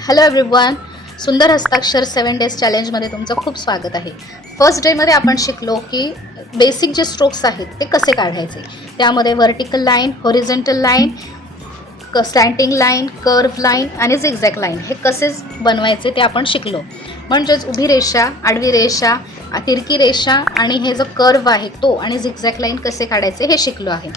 Hello everyone, सुंदर हस्ताक्षर 7 days चॅलेंजमध्ये तुमचं खूप स्वागत आहे. फर्स्ट डेमध्ये आपण शिकलो की बेसिक जे स्ट्रोक्स आहेत ते कसे काढायचे. त्यामध्ये vertical line, horizontal line, slanting line, curve line आणि झिगझॅग लाईन हे कसे बनवायचे ते आपण शिकलो. म्हणजेच उभी रेषा, आडवी रेषा, तिरकी रेषा आणि हे जो कर्व्ह आहे तो आणि झिगझॅग लाईन कसे काढायचे हे शिकलो आहे.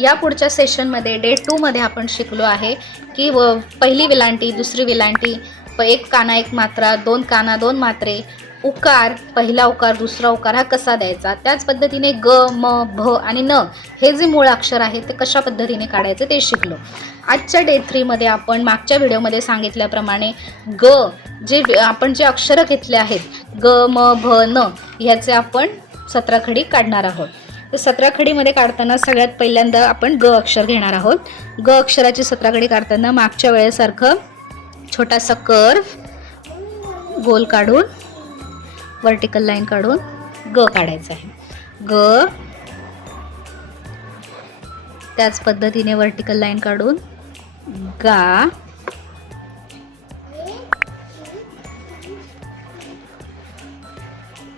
या पुढच्या सेशनमध्ये डे 2 मध्ये आपण शिकलो आहे की पहिली वेलांटी, दुसरी वेलांटी, एक काना एक मात्रा, दोन काना दोन मात्रे, उकार, पहिला उकार दुसरा उकार हा कसा द्यायचा. त्याच पद्धतीने ग, म, भ आणि न हे जे मूळ अक्षर आहे ते कशा पद्धतीने काढायचे ते शिकलो. आजच्या डे 3 मध्ये आपण मागच्या व्हिडिओमध्ये सांगितल्याप्रमाणे जे आपण जे अक्षरं घेतले आहेत ग, म, भ, न ह्याचे आपण 17 खडी काढणार आहोत. तर 17 खडीमध्ये काढताना सगळ्यात पहिल्यांदा आपण ग अक्षर घेणार आहोत. ग अक्षराची 17 खडी काढताना मागच्या वेळेसारखं छोटासा कर्व गोल काढून व्हर्टिकल लाईन काढून ग काढायचा आहे. ग, त्याच पद्धतीने व्हर्टिकल लाईन काढून गा,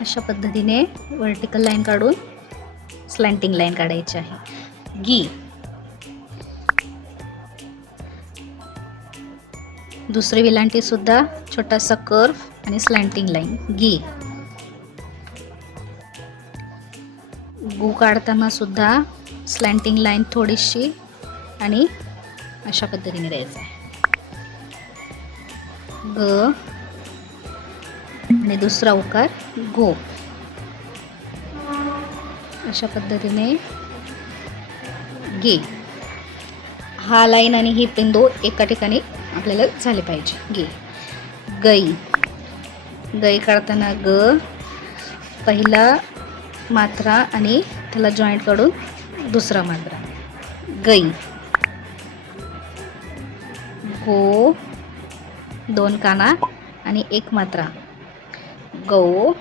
अशा पद्धतीने व्हर्टिकल लाईन काढून स्लँटिंग लाईन काढायची आहे. गी, दुसरी वेलांटी सुद्धा छोटासा कर्व आणि स्लँटिंग लाईन गी. गू काढताना सुद्धा स्लँटिंग लाईन थोडीशी आणि अशा पद्धतीने द्यायचं आहे. ग आणि दुसरा उकार गो, अशा पद्धतीने गे. हा लाईन आणि ही बिंदू एका ठिकाणी आपल्याला झाले पाहिजे. गे. गई, गई काढताना ग, पहिला मात्रा आणि त्याला जॉईंट काढून दुसरा मात्रा गई. गो, दोन काना आणि एक मात्रा गौ.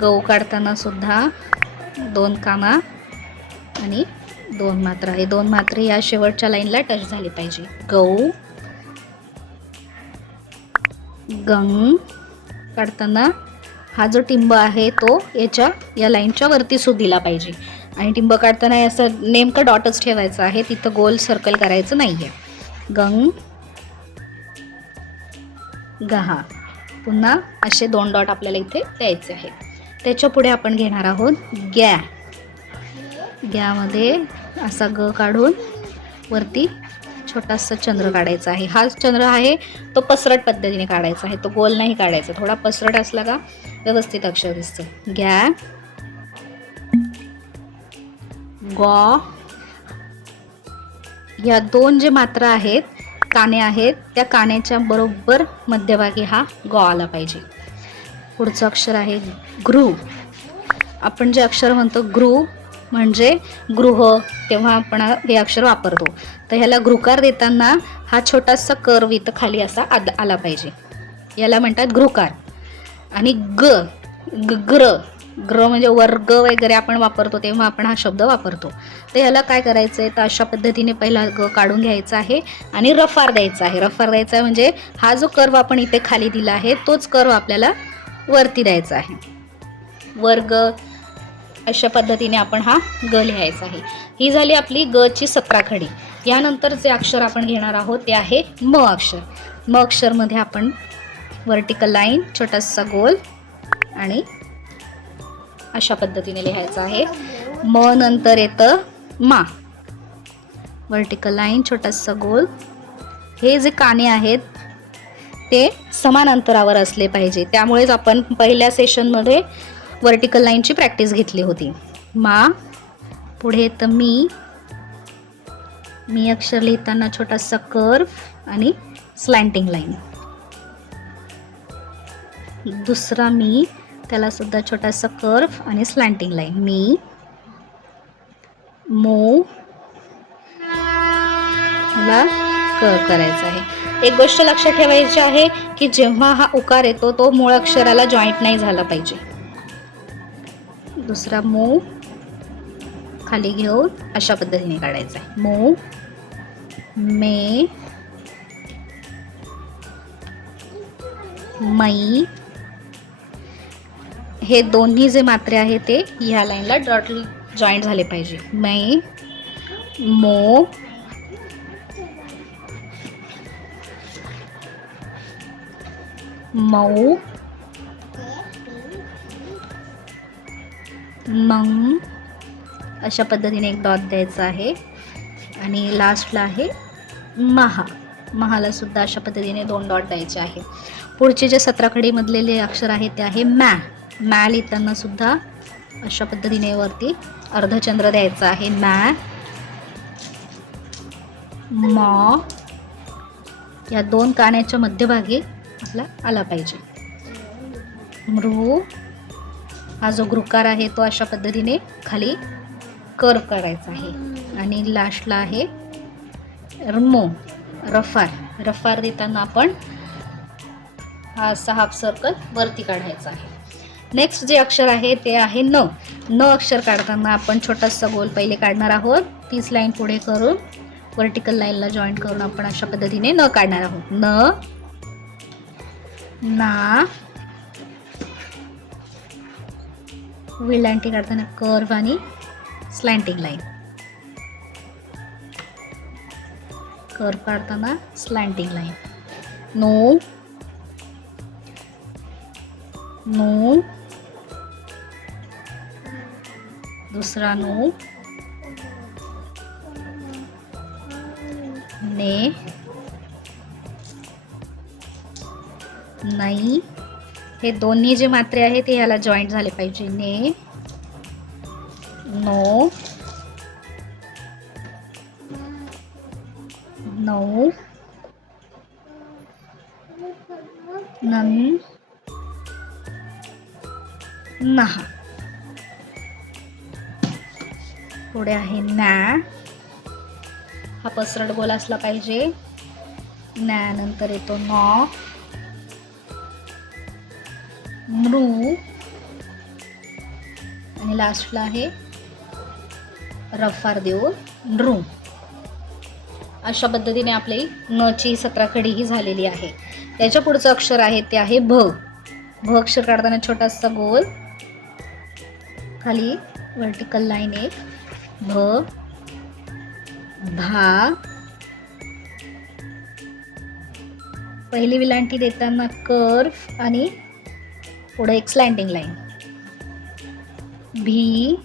गौ काढताना सुद्धा दोन काना आणि दोन मात्रा, हे दोन मात्रे या शेवटच्या लाईनला टच झाली पाहिजे. गौ. गंग काढताना हा जो टिंब आहे तो या लाईनच्या वरती सुद्धा दिला पाहिजे आणि टिंब काढताना असं नेमकं डॉटच ठेवायचं आहे, तिथं गोल सर्कल करायचं नाही आहे. गंग, गहा. पुन्हा असे दोन डॉट आपल्याला इथे द्यायचे आहेत. त्याच्या पुढे आपण घेणार आहोत गॅ. गॅमध्ये असा ग काढून वरती छोटासा चंद्र काढायचा आहे. हा चंद्र आहे तो पसरट पद्धतीने काढायचा आहे, तो गोल नाही काढायचा. थोडा पसरट असला का व्यवस्थित अक्षर दिसतं. गॅ, गॉ. या दोन जे मात्रा आहेत, काने आहेत, त्या कानेच्या बरोबर मध्यभागी हा गॉ आला पाहिजे. पुढचं अक्षर आहे गृह. आपण जे अक्षर म्हणतो गृह म्हणजे गृह, तेव्हा आपण हे अक्षर वापरतो. तर ह्याला गृहकार देताना हा छोटासा कर्व इथं खाली असा आला पाहिजे, याला म्हणतात गृहकार. आणि ग्र, ग्र म्हणजे वर्ग वगैरे आपण वापरतो तेव्हा आपण हा शब्द वापरतो. तर ह्याला काय करायचं आहे, तर अशा पद्धतीने पहिला ग काढून घ्यायचा आहे आणि रफार द्यायचा आहे. रफार द्यायचा आहे म्हणजे हा जो कर्व आपण इथे खाली दिला आहे तोच कर्व आपल्याला वरती द्यायचा आहे. वर्ग, अशा पद्धतीने आपण हा ग लिहायचा आहे. ही झाली आपली ग ची 17 खडी. यानंतर जे अक्षर आपण घेणार आहोत ते आहे म अक्षर. म अक्षरमध्ये आपण व्हर्टिकल लाईन, छोटासा गोल आणि अशा पद्धतीने लिहायचं आहे. म नंतर येतं मा. व्हर्टिकल लाईन, छोटासा गोल. हे जे काने आहेत ते समान अंतरावर असले पाहिजे, त्यामुळेच आपण पहिल्या सेशनमध्ये व्हर्टिकल लाईनची प्रॅक्टिस घेतली होती. मा. पुढे येतं मी. मी अक्षर लिहिताना छोटासा कर्व आणि स्लँटिंग लाईन. दुसरा मी, त्याला सुद्धा छोटासा कर्व आणि स्लँटिंग लाईन. मी. मो, ला कर्व करायचा आहे. एक गोष्ट लक्षात ठेवायची आहे की जेव्हा हा उकार येतो तो मूळ अक्षराला जॉईंट नाही झाला पाहिजे. दुसरा मो खाली घेऊन अशा पद्धतीने काढायचा आहे. मो, मे, मै. हे दोन्ही जे मात्रे आहे ते ह्या लाईनला डॉट जॉईंट झाले पाहिजे. मै, मो, मऊ, मग. अशा पद्धतीने एक डॉट द्यायचा आहे. आणि लास्टला आहे महा. महाला सुद्धा अशा पद्धतीने 2 डॉट द्यायचे आहे. पुढचे जे 17 कडीमधलेले अक्षर आहेत ते आहे मॅ. मॅ लिहिताना सुद्धा अशा पद्धतीने वरती अर्धचंद्र द्यायचा आहे. मॅ, मॉ. या 2 कान्याच्या मध्यभागी आपला आला पाहिजे. मृ. हा जो गृकार आहे तो अशा पद्धतीने खाली कर्व करायचा आहे. आणि लास्टला आहे रमो, रफार. रफार देताना आपण हा असा हाफ सर्कल वरती काढायचा आहे. नेक्स्ट जे अक्षर आहे ते आहे न. न अक्षर काढताना आपण छोटासा गोल पहिले काढणार आहोत. 30 लाईन पुढे करून वर्टिकल लाईनला जॉईंट करून आपण अशा पद्धतीने न काढणार आहोत. न, ना. विलांटी काढताना कर्व आणि स्लॅन्टिंग लाईन. कर्व काढताना स्लॅन्टिंग लाईन. No, no. दुसरा नो. ने, नाही. हे दोन्ही जे मात्रे आहेत ते ह्याला जॉईंट झाले पाहिजे. ने, नो, नऊ, नन, नहा. पुढे आहे नॅ. हा पसरट गोल असला पाहिजे. नॅ नंतर येतो नॉ, मृ आणि लास्टला आहे रफार देऊन नृ. अशा पद्धतीने आपली न ची 17 कडी ही झालेली आहे. त्याच्या पुढचं अक्षर आहे ते आहे भ. भ अक्षर काढताना छोटासा गोल खाली वर्टिकल लाईन एक. भ, भा. पहिली विलांटी देताना कर्व आणि पुढे एक स्लॅन्टिंग लाईन. भी.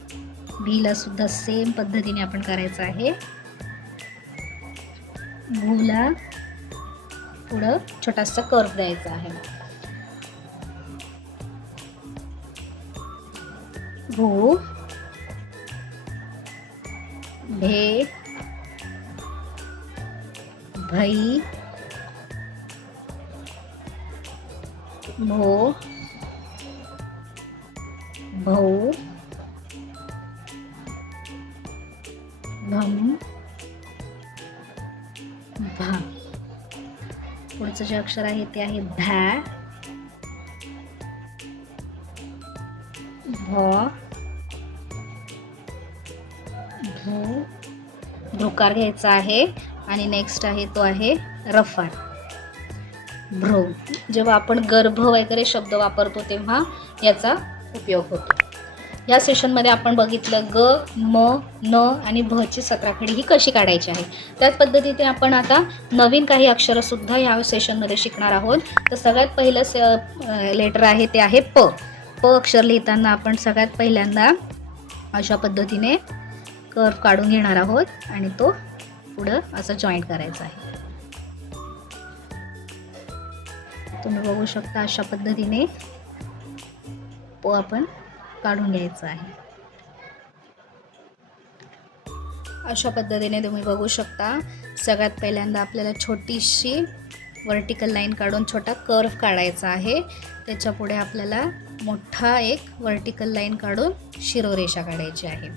भीला सुद्धा सेम पद्धतीने आपण करायचं आहे. भूला पुढं छोटासा कर्व द्यायचा आहे. भू, भे, भई, भो, भौ, भम, भा. पुढचं जे अक्षर आहे ते आहे भ्या, भ, भू. भ्रुकार घ्यायचा आहे. आणि नेक्स्ट आहे तो आहे रफार. भ्रू. जेव्हा आपण गर्भ वगैरे शब्द वापरतो तेव्हा याचा उपयोग होतो. या सेशनमध्ये आपण बघितलं ग, म, न आणि भ ची 17 खडी ही कशी काढायची आहे. त्याच पद्धतीने आपण आता नवीन काही अक्षरसुद्धा या सेशनमध्ये शिकणार आहोत. तर सगळ्यात पहिलं लेटर आहे ते आहे प. प अक्षर लिहिताना आपण सगळ्यात पहिल्यांदा अशा पद्धतीने कर्व काढून घेणार आहोत आणि तो पुढं असं जॉईंट करायचा आहे. तुम्ही बघू शकता अशा पद्धतीने प आपण काढून घ्यायचं आहे. अशा पद्धतीने तुम्ही बघू शकता. सगळ्यात पहिल्यांदा आपल्याला छोटीशी वर्टिकल लाईन काढून छोटा कर्व काढायचा आहे. त्याच्या पुढे आपल्याला मोठा एक वर्टिकल लाईन काढून शिरोरेषा काढायची आहे.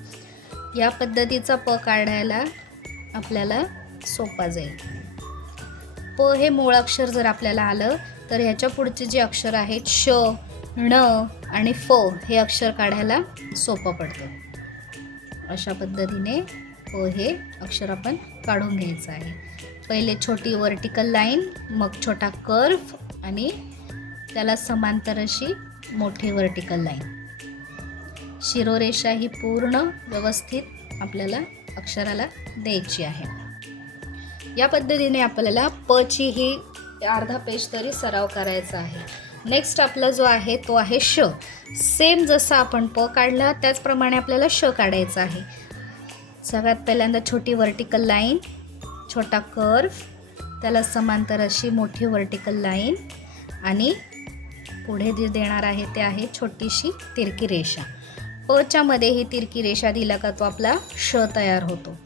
या पद्धतीचा प काढायला आपल्याला सोपा जाईल. प हे मूळ अक्षर जर आपल्याला आलं तर ह्याच्या पुढचे जे अक्षर आहेत श, ण आणि फ हे अक्षर काढायला सोपं पडतं. अशा पद्धतीने प हे अक्षर आपण काढून घ्यायचं आहे. पहिले छोटी वर्टिकल लाईन, मग छोटा कर्व आणि त्याला समांतर अशी मोठी वर्टिकल लाईन. शिरोरेषा ही पूर्ण व्यवस्थित आपल्याला अक्षराला द्यायची आहे. या पद्धतीने आपल्याला प ची ही अर्धा पेज तरी सराव करायचा आहे. नेक्स्ट आपला जो आहे तो आहे श. सेम जसं आपण प काढला त्याचप्रमाणे आपल्याला श काढायचा आहे. सगळ्यात पहिल्यांदा छोटी वर्टिकल लाईन, छोटा कर्व, त्याला समांतर अशी मोठी वर्टिकल लाईन आणि पुढे जे देणार आहे ते आहे छोटीशी तिरकी रेषा. प च्या मध्ये ही तिरकी रेषा दिला का तो आपला श तयार होतो.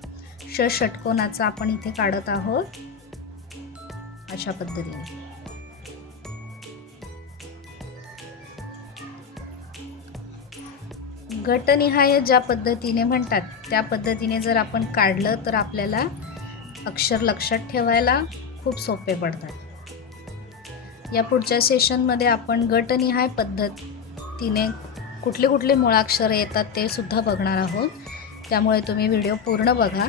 श षटकोनाचा आपण इथे काढत आहोत अशा पद्धतीने. गटनिहाय ज्या पद्धतीने म्हणतात त्या पद्धतीने जर आपण काढलं तर आपल्याला अक्षर लक्षात ठेवायला खूप सोपे पडतात. या पुढच्या सेशनमध्ये आपण गटनिहाय पद्धतीने कुठले कुठले मुळाक्षर येतात ते सुद्धा बघणार आहोत. त्यामुळे तुम्ही व्हिडिओ पूर्ण बघा.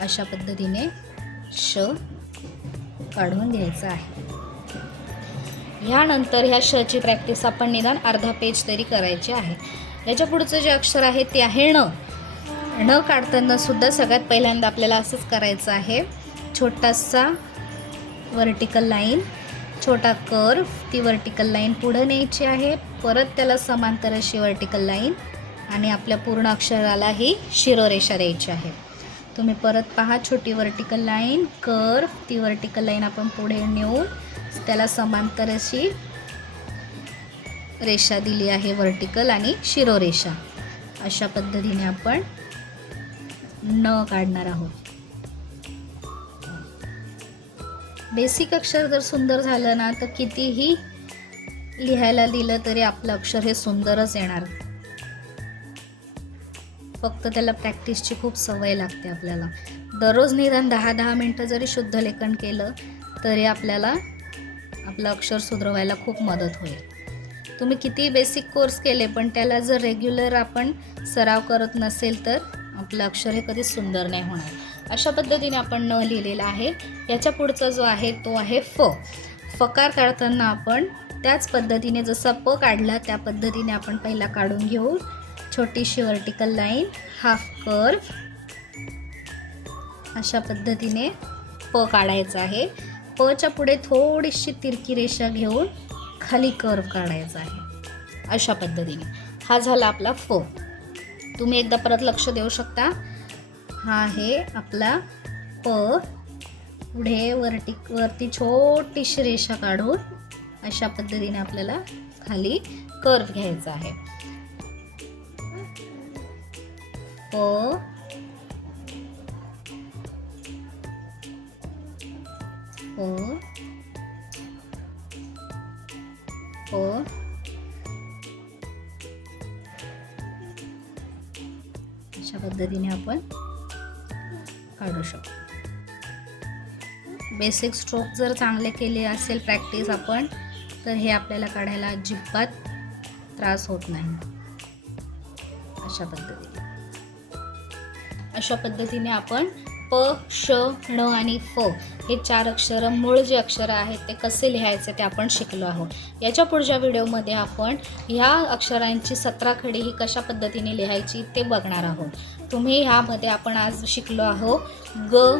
अशा पद्धतीने श काढून घ्यायचा आहे. ह्यानंतर ह्या श ची प्रॅक्टिस आपण निदान अर्धा पेज तरी करायची आहे. याच्या पुढचं जे अक्षर आहे ते आहे ण. ण काढताना सुद्धा सगळ्यात पहिल्यांदा आपल्याला असंच करायचं आहे. छोटासा वर्टिकल लाईन, छोटा कर्व, ती वर्टिकल लाईन पुढे न्यायची आहे. परत त्याला समांतर अशी वर्टिकल लाईन आणि आपल्या पूर्ण अक्षराला ही शिरोरेषा द्यायची आहे. तुम्ही परत पहा. छोटी वर्टिकल लाईन, कर्व, ती वर्टिकल लाईन आपण पुढे नेऊन त्याला समांतर अशी रेषा दिली आहे वर्टिकल आणि शिरोरेषा. अशा पद्धतीने आपण न काढणार आहोत. बेसिक अक्षर जर सुंदर झालं ना तर कितीही लिहायला दिलं तरी आपलं अक्षर हे सुंदरच येणार. फक्त त्याला प्रॅक्टिसची खूप सवय लागते आपल्याला. दररोज निदान 10-10 मिनटं जरी शुद्ध लेखन केलं तरी आपल्याला आपलं अक्षर सुधरवायला खूप मदत होईल. तुम्ही किती बेसिक कोर्स केले पण त्याला जर रेग्युलर आपण सराव करत नसेल तर आपलं अक्षर हे कधीच सुंदर नाही होणार. अशा पद्धतीने आपण न लिहिलेला आहे. याच्या पुढचा जो आहे तो आहे फ. फकार काढताना आपण त्याच पद्धतीने जसा प काढला त्या पद्धतीने आपण पहिला काढून घेऊ. छोटीशी वर्टिकल लाईन, हाफ कर्व, अशा पद्धतीने प काढायचा आहे. प च्या पुढे थोडीशी तिरकी रेषा घेऊन खाली कर्व काढायचा आहे. अशा पद्धतीने हा झाला आपला फ. तुम्ही एकदा परत लक्ष देऊ शकता. हा आहे आपला प. पुढे वरती छोटीशी रेषा काढून अशा पद्धतीने आपल्याला खाली कर्व घ्यायचा आहे. प, प, प, अशा पद्धतीने आपण काढू शकतो. बेसिक स्ट्रोक जर चांगले केले असेल प्रॅक्टिस आपण तर हे आपल्याला काढायला अजिबात त्रास होत नाही. अशा पद्धतीने आपण प, श, ण आणि फ हे 4 अक्षर मूळ जे अक्षर आहेत ते कसे लिहायचे ते आपण शिकलो आहोत. याच्या पुढच्या व्हिडिओमध्ये आपण ह्या अक्षरांची 17 खडी ही कशा पद्धतीने लिहायची ते बघणार आहोत. तुम्ही ह्यामध्ये आपण आज शिकलो आहोत ग,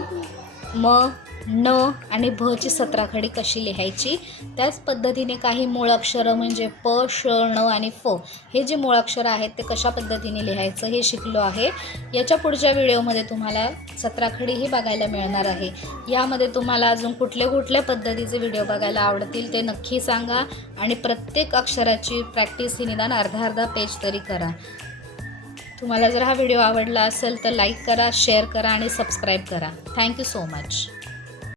म, न आणि भ ची 17 खडी कशी लिहायची. त्याच पद्धतीने काही मूळ अक्षरं म्हणजे प, श, ण आणि फ हे जे मूळ अक्षर आहेत ते कशा पद्धतीने लिहायचं हे शिकलो आहे. याच्या पुढच्या व्हिडिओमध्ये तुम्हाला 17 खडीही बघायला मिळणार आहे. यामध्ये तुम्हाला अजून कुठल्या पद्धतीचे व्हिडिओ बघायला आवडतील ते नक्की सांगा आणि प्रत्येक अक्षराची प्रॅक्टिस ही निदान अर्धा पेज तरी करा. तुम्हाला जर हा व्हिडिओ आवडला असेल तर लाईक करा, शेअर करा आणि सबस्क्राईब करा. Thank you so much.